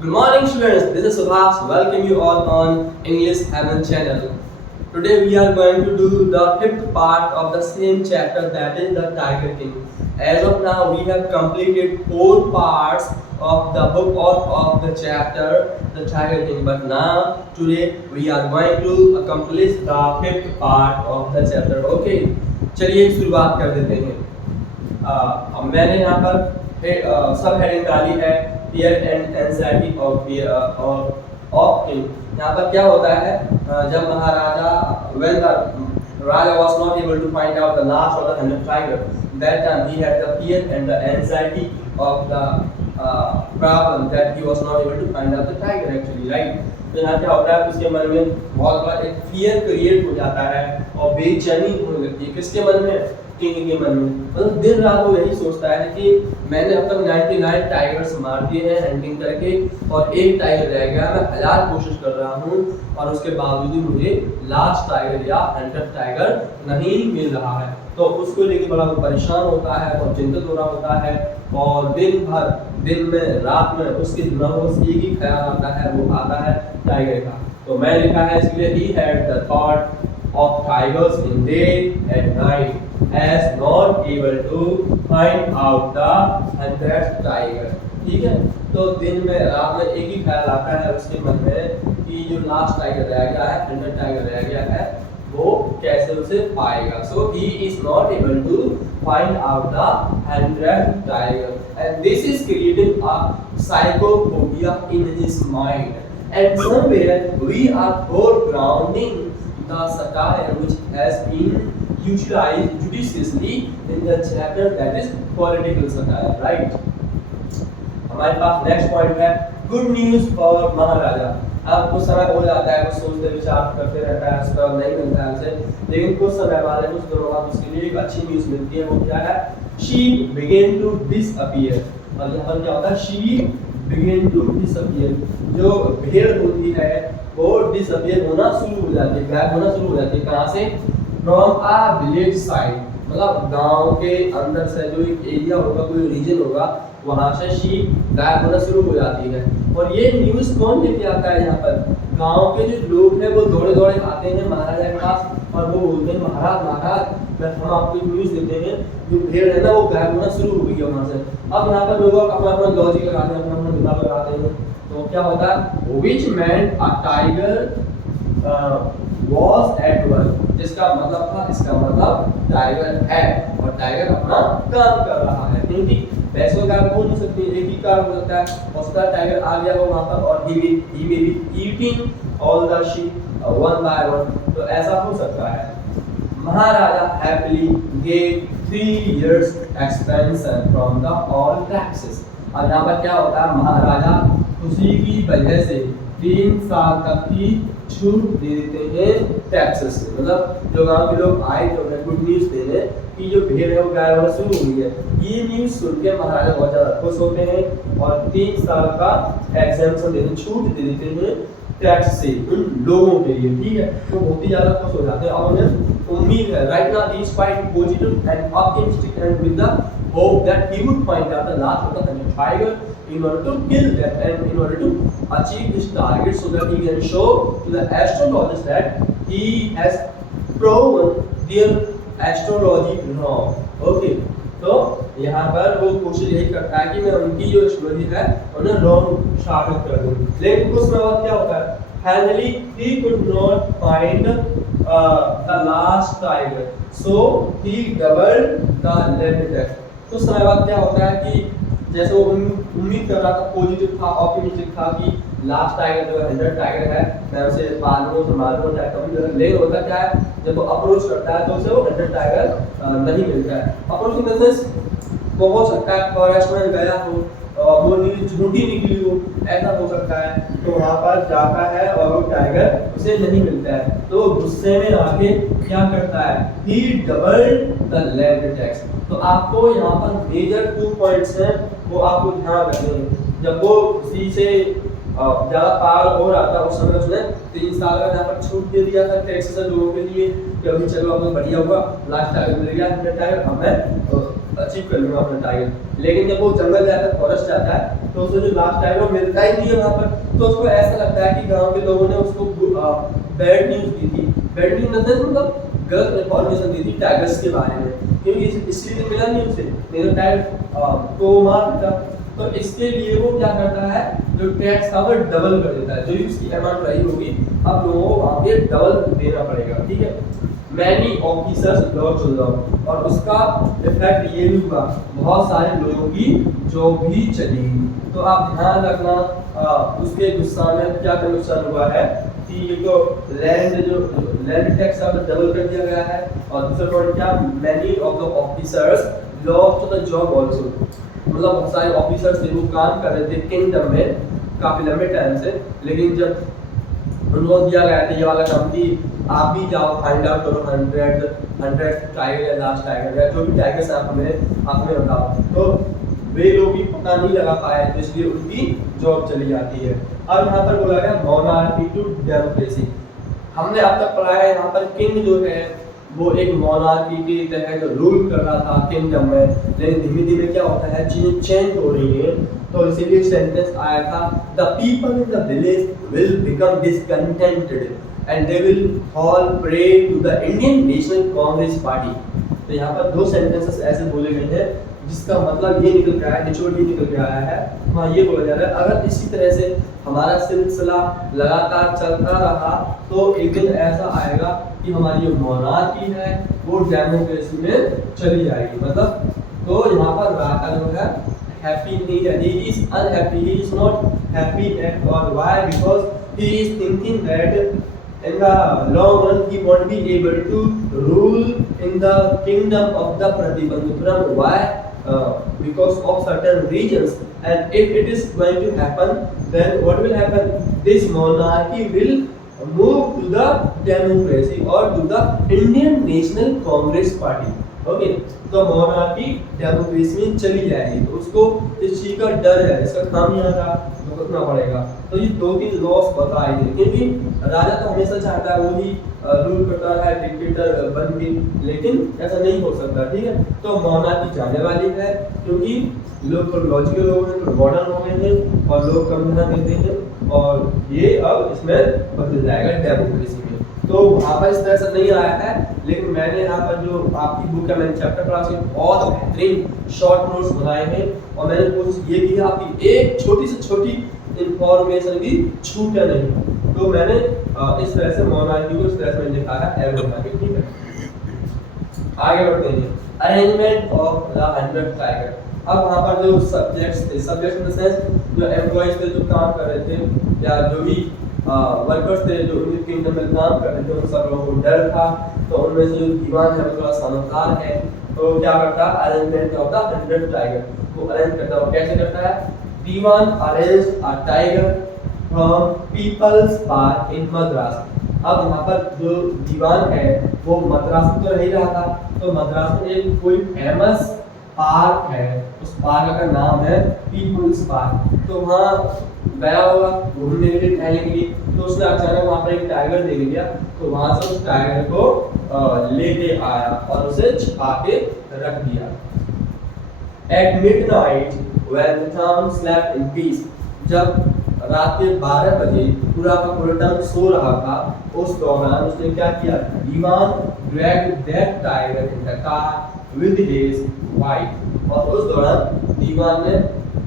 Good morning, students. This is Subhas. Welcome you all on English Heaven channel. Today we are going to do the fifth part of the same chapter, that is the Tiger King. As of now, we have completed 4 parts of the book of the chapter, the Tiger King. But now today we are going to accomplish the fifth part of the chapter. Okay, चलिए शुरुआत कर देते हैं। अब मैंने यहाँ पर सब हेडिंग डाली है fear and anxiety of fear of king। यहाँ पर क्या होता है, जब महाराजा when the Raja was not able to find out the last of the 100 tiger, that time he had the fear and the anxiety of the problem that he was not able to find out the tiger actually, right? तो यहाँ क्या होता है, उसके मन में बहुत बड़ा एक फियर क्रिएट हो जाता है और बेचैनी होने लगती है। किसके मन में? किंग के मन में। मतलब दिन रात वो यही सोचता है कि मैंने अब तक 99 टाइगर्स मार दिए हैं हंटिंग करके और एक टाइगर रह गया। मैं 1000 कोशिश कर रहा हूँ और उसके बावजूद मुझे लास्ट टाइगर या 100 टाइगर नहीं मिल रहा है। तो उसको लेके बड़ा परेशान होता है, बहुत चिंतित हो रहा होता है और दिन भर दिन में रात में उसके दिमाग में एक ही ख्याल आता है, वो आता है टाइगर का। तो मैं लिखा है इसलिए he had the thought of tigers in day and night as not able to find out the 100th tiger। ठीक है, तो दिन में रात में एक ही ख्याल आता है उसके मन में कि जो लास्ट टाइगर रह गया है, 100 टाइगर रह गया है, वो कैसे उसे पाएगा। So he is not able to find out the 100th tiger and this is creating a psychophobia in his mind, and somewhere we are foregrounding the satire which has been utilized judiciously in the chapter, that is political satire, right? हमारे पास next point है good news for महाराजा। अब कुछ समय हो जाता है, वो सोचते विचार करते रहता है, उसका नहीं मिलता है उसे, लेकिन कुछ समय बाद कुछ दिनों बाद उसके लिए एक अच्छी न्यूज मिलती है। वो क्या है? Sheep begin to disappear. और यहाँ पर क्या होता है? Sheep begin to disappear. जो भेड़ होती है वो डिसअपीयर होना शुरू हो जाती है, गायब होना शुरू हो जाती है। कहाँ से? फ्रॉम अ विलेज साइड, मतलब गांव के अंदर से जो एक एरिया होगा, कोई रीजन होगा, वहां से शीप गायब होना शुरू हो जाती है। और ये न्यूज कौन लेके आता है? यहाँ पर गांव के जो लोग हैं वो दौड़े दौड़े आते हैं महाराजा के पास और वो बोलते हैं महाराज महाराज हम आपको न्यूज देते हैं, जो भेड़ है ना वो गायब होना शुरू हो गई है वहां से। अब यहाँ पर लोग अपना अपना लॉजिक लगाते हैं, अपना अपना दिमाग लगाते हैं। तो क्या होता है? Which man a tiger was at work, जिसका मतलब था, इसका मतलब टाइगर है और टाइगर अपना काम कर रहा है, क्योंकि भैंसों का हो नहीं सकती, एक ही काम हो सकता है। और उसका टाइगर आ गया हो वहां पर और he may be eating all the sheep one by one, तो ऐसा हो सकता है। महाराजा happily gave 3 years expansion from the all taxes। और यहाँ पर क्या होता है? महाराजा खुशी की वजह से 3 साल तक की छूट दे देते हैं टैक्सेस से। मतलब जो गांव के लोग आए थे उन्हें गुड न्यूज देने कि जो भेड़ है वो गायब होना शुरू हो गई है। ये न्यूज सुन के महाराजा बहुत ज्यादा खुश होते हैं और 3 साल का एग्जाम्पशन देते, छूट दे देते हैं टैक्स से उन लोगों के लिए। ठीक है, तो बहुत ही ज्यादा खुश हो जाते हैं और उन्हें उम्मीद है। Right now he is quite positive and optimistic and with the hope that he would find out the last of the 100 tiger in order to kill them and in order to achieve his target, so that he can show to the astrologers that he has proven their astrology wrong. Okay, तो यहाँ पर वो कोशिश यही करता है कि मैं उनकी जो एस्ट्रोलॉजी है उन्हें रॉन्ग साबित कर दूं। लेकिन कुछ समय बाद क्या होता है? Finally he could not find the last tiger, so he doubled the land tax। तो समय बाद क्या होता है कि जैसे वो उम्मीद कर रहा था, पॉजिटिव था, ऑप्टिमिस्टिक था कि लास्ट टाइगर जो 100 टाइगर है मैं उसे पालूं संभालूं टाइप का भी। लेकिन होता क्या है, जब वो अप्रोच करता है तो उसे वो 100 टाइगर नहीं मिलता है। अप्रोच इन द सेंस वो हो सकता है फॉरेस्ट में गया हो और वो न्यूज झूठी निकली हो, ऐसा हो सकता है। तो वहाँ पर जाता है और वो टाइगर उसे नहीं मिलता है, तो गुस्से में आके क्या करता है? ही डबल्ड द लैंड टैक्स। तो आपको यहाँ पर मेजर 2 पॉइंट्स हैं, वो आपको ध्यान रखने हैं। जब वो उसी से ज्यादा पागल हो रहा था उस समय उसने 3 साल का यहाँ पर छूट दे दिया था टैक्स से लोगों के लिए कि अभी चलो अब बढ़िया हुआ, लास्ट टाइगर मिल गया 100 टाइगर, अब मैं अचीव कर लूंगा अपना टारगेट। लेकिन जब वो जंगल जाता है, फॉरेस्ट जाता है, तो उसको जो लास्ट टाइगर वो मिलता ही नहीं है वहाँ पर। तो उसको ऐसा लगता है कि गांव के लोगों ने उसको बैड न्यूज़ दी थी। बैड न्यूज़ मतलब गलत इन्फॉर्मेशन दी थी टाइगर्स के बारे में, क्योंकि इसलिए मिला नहीं उसे, नहीं तो टाइगर को मार देता। तो इसके लिए वो क्या करता है, जो टैक्स था वो डबल कर देता है। जो उसकी अमाउंट रही होगी, अब लोगों को वहाँ पे डबल देना पड़ेगा, ठीक है। मैनी ऑफिसर्स लॉस हो जाओ, और उसका इफेक्ट ये भी हुआ, बहुत सारे लोगों की जॉब भी चली। तो आप ध्यान रखना, उसके गुस्सा में क्या नुकसान हुआ है कि ये तो लैंड टैक्स अब डबल कर दिया गया है, और दूसरा पॉइंट क्या, many of the officers lost the job also. मतलब बहुत सारे ऑफिसर्स थे वो काम कर रहे थे किंगडम में काफी लंबे टाइम से, लेकिन जब उनको दिया गया था ये वाला काम कि आप भी जाओ फाइंड आउट करो 100 टाइगर या लास्ट टाइगर या जो भी टाइगर्स आप हमें बताओ, तो वे लोग भी पता नहीं लगा पाए, तो इसलिए उनकी जॉब चली जाती है। अब यहाँ पर बोला गया मोनार्की टू डेमोक्रेसी। हमने अब तक पढ़ा है यहाँ पर किंग जो है वो एक मोनार्की के तहत रूल कर रहा था किंगडम में, लेकिन धीमे धीमे क्या होता है, चीजें चेंज हो रही है। तो इसीलिए सेंटेंस आया था, the people in the village will become discontented and they will fall prey to the Indian National Congress party. तो यहाँ पर दो सेंटेंसेस ऐसे बोले गए हैं जिसका मतलब ये निकल के आया है, निचोड़ ये निकल के आया है, वहाँ ये बोला जा रहा है अगर इसी तरह से हमारा सिलसिला लगातार चलता रहा तो एक दिन ऐसा आएगा कि हमारी जो मोनार्की है वो डेमोक्रेसी में चली जाएगी। मतलब तो यहाँ पर राजा जो है हैप्पी नहीं है, he is unhappy, he is not happy at all. Why? Because he is thinking that in the long run he won't be able to rule in the kingdom of the Pratibandhupuram. Why? Because of certain reasons, and if it is going to happen, then what will happen? This monarchy will move to the democracy or to the Indian National Congress Party. Okay, तो monarchy democracy में चली जाएगी, तो उसको इस चीज का डर है, इसका खामियाजा भुगतना पड़ेगा। तो ये दो तीन लॉस बताए गए, क्योंकि राजा तो हमेशा चाहता है वही रूल करता है डिक्टेटर बन के, लेकिन ऐसा नहीं हो सकता, ठीक है। तो मोनार्की जाने वाली है, क्योंकि लोग थोड़े लॉजिकल हो गए, थोड़े मॉडर्न हो गए हैं और लोग कम ध्यान देते हैं, और ये अब इसमें बदल जाएगा डेमोक्रेसी में। तो वहाँ पर इस तरह से नहीं आया है, लेकिन मैंने यहाँ पर जो आपकी बुक है मैंने चैप्टर पढ़ा उसके बहुत बेहतरीन शॉर्ट नोट्स बनाए हैं, और मैंने कोशिश ये की है आपकी एक छोटी से छोटी इंफॉर्मेशन भी छूटे नहीं। तो मैंने इस तरह से मोनार्की को इस तरह से मैंने लिखा है एवरेज मार्केट, ठीक है। आगे बढ़ते हैं, अरेंजमेंट ऑफ द 100 टाइगर। अब वहाँ पर जो सब्जेक्ट्स थे, सब्जेक्ट्स इन द सेंस जो एम्प्लॉइज थे जो काम कर रहे थे या जो भी वर्कर्स थे जो उनके किंगडम में काम कर रहे थे, उन सब लोगों को डर था। तो उनमें से जो दीवान है वो थोड़ा समझदार है, तो क्या करता है, अरेंजमेंट ऑफ द 100 टाइगर को अरेंज करता है। कैसे करता है, Diwan arrange a tiger from People's Park in Madras. अब यहाँ पर जो दीवान है वो मद्रास में तो रह रहा था, तो मद्रास में एक कोई फेमस पार्क है, उस पार्क का नाम है पीपल्स पार्क। तो वहाँ गया होगा घूमने के लिए, टहलने के लिए, तो उसने अचानक वहाँ पर एक टाइगर देख लिया, तो वहाँ से उस टाइगर को लेके आया और उसे छिपा के रख दिया। At midnight, when the town slept in peace, जब रात के 12 बजे पूरा का पूरा टाउन सो रहा था, उस दौरान उसने क्या किया, दीवान dragged that tiger in the car with his wife। और उस दौरान दीवान ने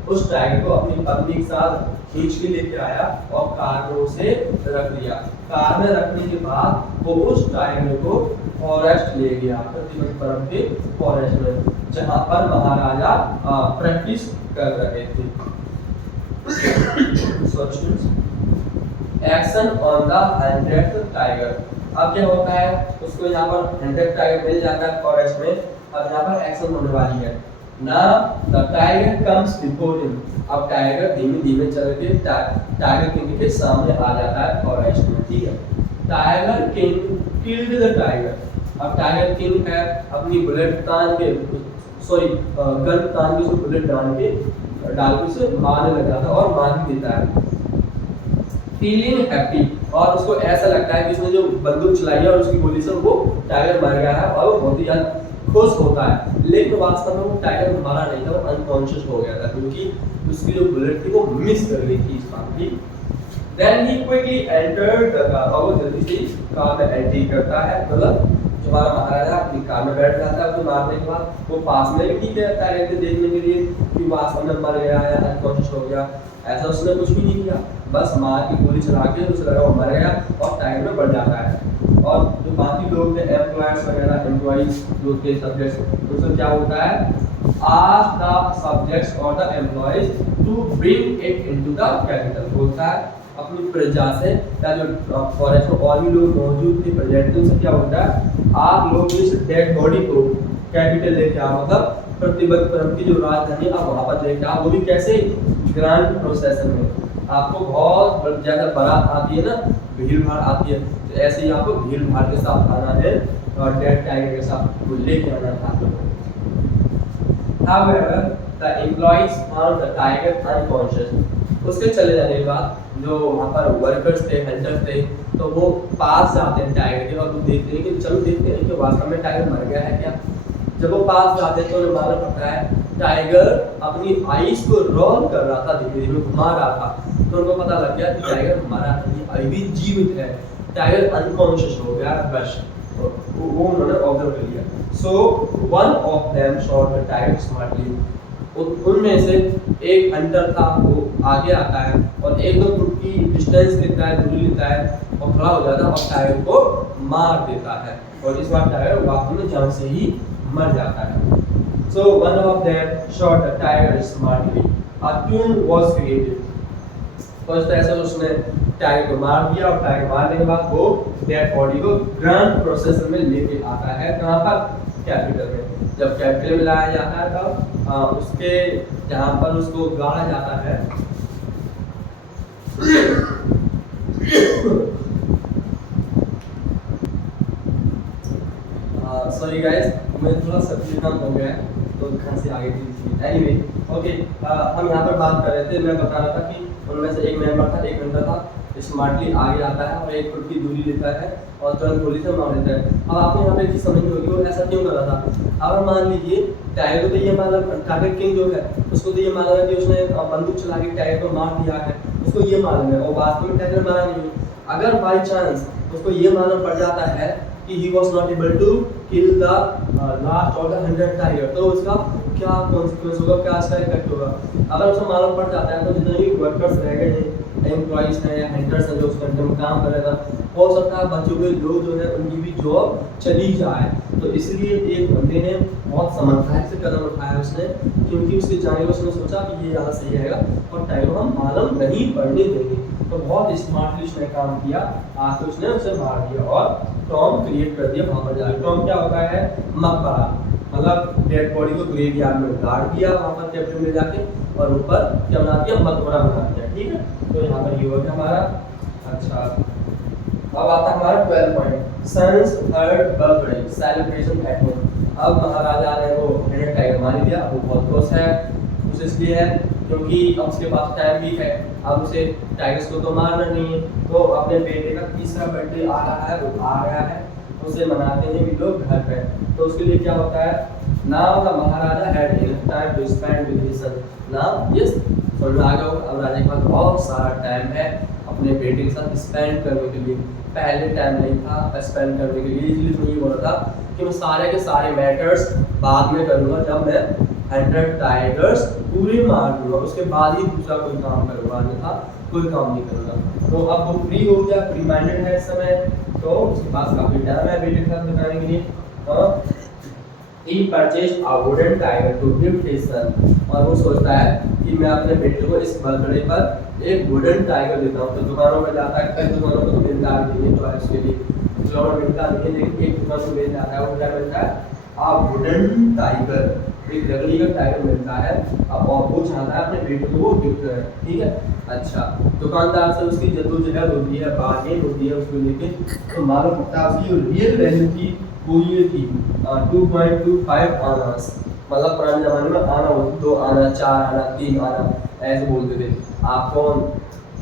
उस टाइगर को अपनी पत्नी के साथ खींच के लेके आया और कार में उसे रख दिया। कार में रखने के बाद वो उस टाइगर को फॉरेस्ट ले गया, प्रतिबंधपुरम के फॉरेस्ट में, जहाँ पर महाराजा प्रैक्टिस कर रहे थे। Action on the 100th tiger. अब क्या होता है, उसको यहाँ पर 100 टाइगर मिल जाता है फॉरेस्ट में। अब यहाँ पर एक्शन होने वाली है। Now the tiger comes before him। अब टाइगर धीमे धीमे चल के टाइगर किंग के सामने आ जाता है फॉरेस्ट में, ठीक है। Tiger king killed the tiger. अब टाइगर किंग है अपनी बुलेट तान के, सॉरी गन तान के, उसको बुलेट डाल के उसे मारने लग जाता है और मार भी देता है। फीलिंग हैप्पी, और उसको ऐसा लगता है कि उसने जो बंदूक चलाई है और उसकी गोली से वो टाइगर मर गया है और वो बहुत ही खुश होता है, लेकिन वास्तव में वो टाइगर मरा नहीं था, वो अनकॉन्शियस हो गया था क्योंकि उसकी जो बुलेट थी वो मिस कर गई थी इस बात की। Then he quickly entered the car, और वो जल्दी से कार में एंट्री करता है, मतलब जो हमारा महाराजा अपनी कार में बैठ जाता है। उसको मारने के बाद वो पास में भी रहता है देखने के लिए कि वास्तव में मर गया है, अनकॉन्शियस हो गया। ऐसा उसने कुछ भी नहीं किया, बस मार की गोली चला के उसे लगा वो मर गया और टाइगर में बढ़ जाता है। और जो बाकी लोग थे एम्प्लॉयर्स वगैरह, एम्प्लॉइज जो थे सब्जेक्ट्स, उनसे क्या होता है, ask the subjects or the employees to bring it into the capital, बोलता है अपनी प्रजा से, या जो फॉरेस्ट में और भी लोग मौजूद थे प्रेजेंट थे, उनसे क्या होता है, आप लोग इस डेड बॉडी को कैपिटल लेके आओ, मतलब प्रतिबद्ध की जो राजधानी आप वहाँ पर लेके आओ, वो भी कैसे, ग्रांड प्रोसेसन में। आपको बहुत ज़्यादा बारात आती है ना, भीड़ भाड़ आती है, तो ऐसे ही आपको भीड़ भाड़ के साथ आना है और डेड टाइगर के साथ लेके आना था आप लोगों को। However, the employees found the tiger unconscious. उसके चले जाने के बाद जो वहाँ पर वर्कर्स थे, हंटर्स थे, तो वो पास जाते हैं टाइगर के और वो देखते हैं कि चलो देखते हैं कि वास्तव में टाइगर मर गया है क्या। जब वो पास जाते हैं तो उन्हें मालूम पड़ता है टाइगर अपनी आइस को रोल कर रहा था, धीरे धीरे घुमा रहा था, तो उनको पता लग गया कि टाइगर मरा नहीं, अभी भी जीवित है, टाइगर अनकॉन्शियस हो गया बस। वो उन्होंने ऑब्जर्व कर लिया। So one of them shot the tiger smartly, उनमें से एक हंटर था, वो आगे आता है और एक दो फुट की डिस्टेंस लेता है, दूरी लेता है और खड़ा हो जाता है और टाइगर को मार देता है, और इस बार टाइगर वास्तव में जान से ही मर जाता है। So one of them shot the tiger smartly, a tune was created. तो इस तरह से उसने टाइगर को मार दिया और टाइगर मारने के बाद वो डेड बॉडी को ग्रांड प्रोसेसर में लेके आता है, कहाँ पर, कैपिटल में। जब कैपिटल में लाया जाता है तब उसके जहाँ पर उसको गाड़ा जाता है सॉरी गाइस, मैं थोड़ा सब्जी काम हो गया है तो खांसी आ गई थी। एनीवे ओके, हम यहाँ पर बात कर रहे थे, मैं बता रहा था कि उनमें से एक मेंबर था, एक घंटा था, स्मार्टली आगे आता है और एक फुट की दूरी लेता है और तुरंत गोली से मार देता है। अब आपने यहाँ पे चीज समझ होगी वो ऐसा क्यों कर रहा था। अब मान लीजिए टाइगर को तो ये मालूम, टाइगर किंग जो है उसको तो ये मालूम है कि उसने बंदूक चला के टाइगर को मार दिया है, उसको ये मालूम है, और वास्तव में टाइगर मारा नहीं। अगर बाई चांस उसको ये मालूम पड़ जाता है कि he was not able to kill the last of the 100 tiger, तो उसका क्या कॉन्सिक्वेंस होगा, क्या इसका इफेक्ट होगा। अगर उसे मालूम पड़ जाता है तो जितने भी वर्कर्स रह गए हैं, एम्प्लॉइज हैं या हंटर्स हैं जो उस घंटे में काम कर रहे था, हो सकता है बचे हुए लोग जो है उनकी भी जॉब चली जाए। तो इसलिए एक बंदे ने बहुत समझदारी से कदम उठाया उसने, क्योंकि उसके जाने को उसने सोचा कि ये यहाँ सही रहेगा और टाइगर को हम मालूम नहीं पड़ने देंगे, तो बहुत स्मार्टली उसने काम किया, आके उसने उसे मार दिया और टॉम क्रिएट कर दिया वहाँ पर जाकर। टॉम क्या होता है, मकबरा, मतलब डेड बॉडी को ग्रेवयार्ड में गाड़ दिया वहाँ पर कैपिटल में जाके, और ऊपर क्या बना दिया, मकबरा बना दिया। ठीक है, तो यहाँ पर ये हो गया हमारा। अच्छा, अब आता है हमारा 12 point, sons third birthday celebration at home. अब महाराजा ने वो टाइगर मार दिया, वो बहुत खुश है, उसे इसलिए है क्योंकि अब उसके पास टाइम भी है, अब उसे टाइगर्स को तो मारना नहीं है, तो अपने बेटे का तीसरा बर्थडे आ रहा है, वो आ गया है, उसे मनाते हैं भी लोग घर पे। तो उसके लिए क्या होता है, now the Maharaja had enough time to spend with his son. Now yes, समझ में आ गया होगा, अब राजा के पास बहुत सारा टाइम है अपने बेटे के साथ स्पेंड करने के लिए। पहले टाइम नहीं था स्पेंड करने के लिए, इसलिए मैं ये बोल रहा था कि मैं सारे के सारे मैटर्स बाद में करूँगा, जब मैं 100 टाइगर्स पूरे मार दूंगा, उसके बाद ही दूसरा कोई काम करूँगा, अन्यथा कोई काम नहीं करूँगा। तो अब वो फ्री हो गया, फ्री माइंडेड है इस समय, तो उसके पास काफी टाइम है बेटे के साथ बिताने के लिए। He purchased a wooden tiger to gift his son, और वो सोचता है कि मैं अपने बेटे को इस बर्थडे पर एक वुडन टाइगर देता हूँ। तो दुकानों में जाता है, कई दुकानों में तो मिलता नहीं है चॉइस के लिए, दुकानों में मिलता नहीं है, लेकिन एक दुकान में मिल जाता है, वो क्या मिलता है, आ वुडन टाइगर, एक लकड़ी का टाइगर मिलता है, और वो चाहता है अपने बेटे को वो गिफ्ट करे। ठीक है, अच्छा, दुकानदार से उसकी जद्दोजहद होती है, बार्गेन होती है उसको लेके, तो मालूम पड़ता है उसकी रियल वैल्यू थी वो ये थी 2.25 आनास, मतलब पुराने जमाने में आना होती, 2 आना, 4 आना, 3 आना ऐसे बोलते थे। आपको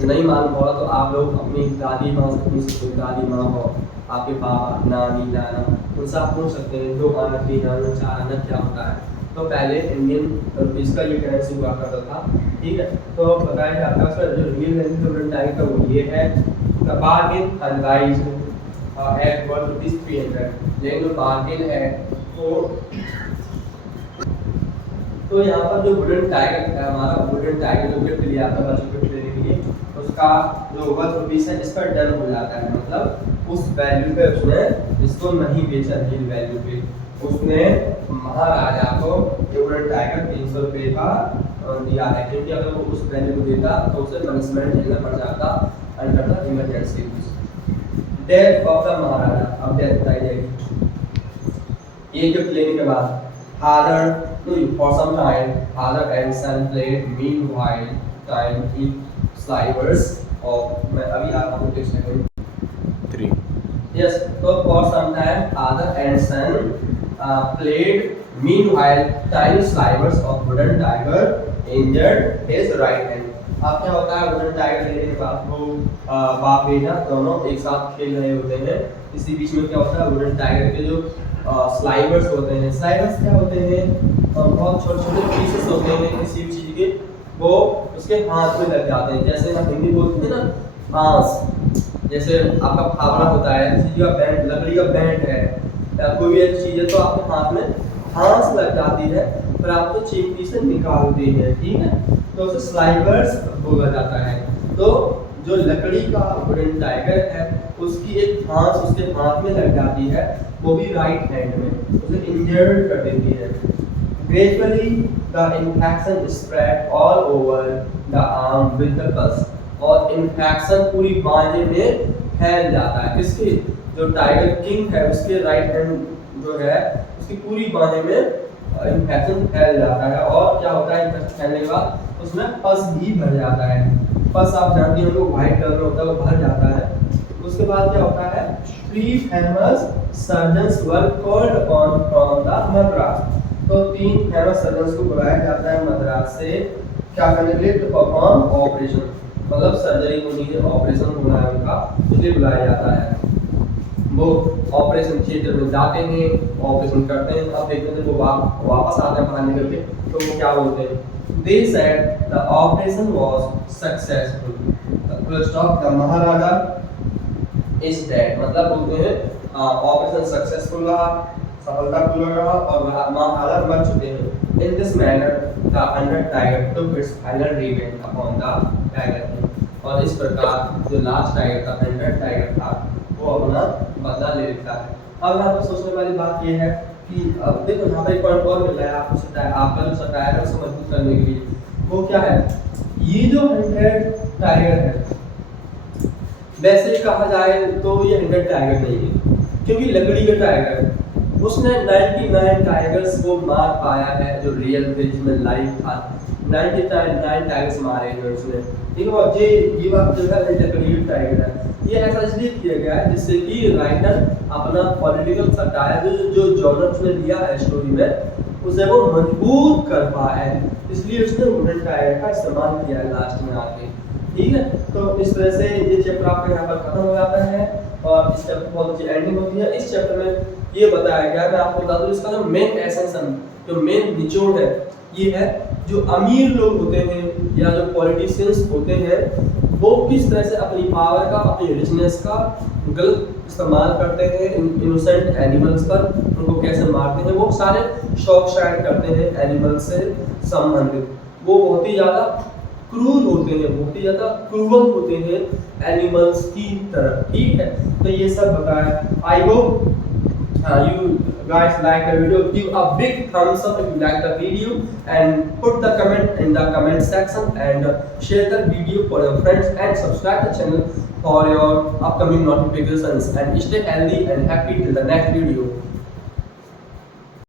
नहीं मालूम होगा तो आप लोग अपनी दादी माँ से पूछ सकते हैं, दादी माँ हो, आपके पापा, नानी, नाना, उनसे आप पूछ सकते हैं 2 आना, 3 आना, 4 आना क्या होता है। तो पहले इंडियन रुपीज़ का ये करेंसी हुआ करता था, ठीक है। तो बताया जाता है सर जो रियल वैल्यू वुडन टाइगर का वो ये है, द बार्गेन अनराइज्ड एट वर्थ ₹300, लेकिन जो बार्गेन है तो यहाँ पर जो वुडन टाइगर है हमारा, वुडन टाइगर जो गिफ्ट लिया था बच्चों को गिफ्ट देने के लिए, उसका जो ₹1 है इस पर डन हो जाता है, मतलब उस वैल्यू पे उसने इसको नहीं बेचा, रियल वैल्यू पे उसने महाराजा को ये वुडन टाइगर ₹300 का दिया है, क्योंकि अगर वो उस वैल्यू को देता तो उसे पनिशमेंट झेलना पड़ जाता under the emergency. Death of the maharaja, अब डेथ बताई जाएगी। ये गिफ्ट लेने के बाद father for some time father and son played meanwhile time in slivers of मैं अभी आपको टेक्स्ट है 3 yes so for some time father and son played meanwhile tiny slivers of wooden tiger injured his right hand। अब क्या होता है wooden tiger लेने के बाद वो बाप बेटा दोनों एक साथ खेल रहे होते हैं, इसी बीच में क्या होता है वुडन टाइगर के जो स्लाइवर्स होते हैं, स्लाइवर्स क्या होते हैं बहुत छोटे छोटे पीसेस होते हैं किसी भी चीज़ के, वो उसके हाथ में लग जाते हैं। जैसे हम हिंदी बोलते हैं ना फांस, जैसे आपका फावड़ा होता है, किसी का बैंड लकड़ी का बैंड है या कोई भी ऐसी चीज़ है तो आपके हाथ में फांस लग जाती है, फिर आप तो चिमटी से निकालते हैं, ठीक है, तो उसे स्लाइवर्स बोला जाता है। तो जो लकड़ी का वुडन टाइगर है उसकी एक फांस उसके हाथ में लग जाती है, वो भी राइट हैंड में, उसे इंजर्ड कर देती है। Gradually the infection spread all over the arm with the pulse, और इन्फेक्शन पूरी बांह में फैल जाता है। किसके, जो टाइगर किंग है उसके राइट हैंड जो है उसकी पूरी बांह में इन्फेक्शन फैल जाता है, और क्या होता है इन्फेक्शन फैलने के बाद उसमें पस भी भर जाता है। पस आप जानती हो व्हाइट कलर में होता है, वो भर जाता है। उसके बाद क्या होता है 3 famous surgeons were called upon from the Madras, तो 3 फेमस सर्जन्स को बुलाया जाता है मद्रास से क्या करने के लिए, टू परफॉर्म ऑपरेशन, मतलब सर्जरी होनी है, ऑपरेशन होना है उनका, इसलिए बुलाया जाता है। वो ऑपरेशन थिएटर में जाते हैं, ऑपरेशन करते हैं, अब देखते हैं वो वापस आते हैं बाहर निकल के, तो वो क्या बोलते हैं, they said the operation was successful, full stop, the Maharaja is dead, मतलब बोलते हैं ऑपरेशन सक्सेसफुल रहा, सफलतापूर्वक रहा और महाराजा मर चुके हैं। In this manner the hundred tiger took its final revenge upon the tiger king, और इस प्रकार जो लास्ट टाइगर था 100 टाइगर था वो अपना बदला ले लेता है। अब यहाँ पर सोचने वाली बात ये है कि अब देखो यहाँ पर एक पॉइंट और मिल रहा है आपको, आपका जो टायर है उसे मजबूत करने के लिए, वो क्या है, ये जो 100 टाइगर है वैसे कहा जाए तो ये 100 टाइगर नहीं है, क्योंकि लकड़ी का टाइगर है, उसने 99 टाइगर्स को मार पाया है जो रियल थे जिसमें लाइफ था, 99 टाइगर्स मारे हैं उसने, ठीक है। और ये बात जो है लकड़ी का टाइगर है, ये ऐसा इसलिए किया गया है जिससे कि राइटर अपना पॉलिटिकल सटायर जो जॉनर उसने लिया है स्टोरी में उसे वो मजबूत कर पाए, इसलिए उसने वुडन टाइगर का इस्तेमाल किया है लास्ट में आके, ठीक है। तो इस तरह से ये चैप्टर आपका यहाँ पर खत्म हो जाता है और इस चैप्टर बहुत अच्छी एंडिंग होती है। इस चैप्टर में ये बताया गया, मैं आपको बता दूं इसका जो मेन एसेंस जो मेन निचोड़ है ये है, जो अमीर लोग होते हैं या जो पॉलिटिशियंस होते हैं वो किस तरह से अपनी पावर का, अपनी रिचनेस का गलत इस्तेमाल करते हैं इनोसेंट एनिमल्स पर, उनको कैसे मारते हैं, वो सारे शौक शायर करते हैं एनिमल्स से संबंधित, वो बहुत ही ज़्यादा क्रूर होते हैं, बहुत ही ज़्यादा क्रूअल होते हैं एनिमल्स की तरह, ठीक है। तो ये सब बताया। I hope you guys like the video. Give a big thumbs up if you like the video and put the comment in the comment section and share the video for your friends and subscribe the channel for your upcoming notifications and stay healthy and happy till the next video.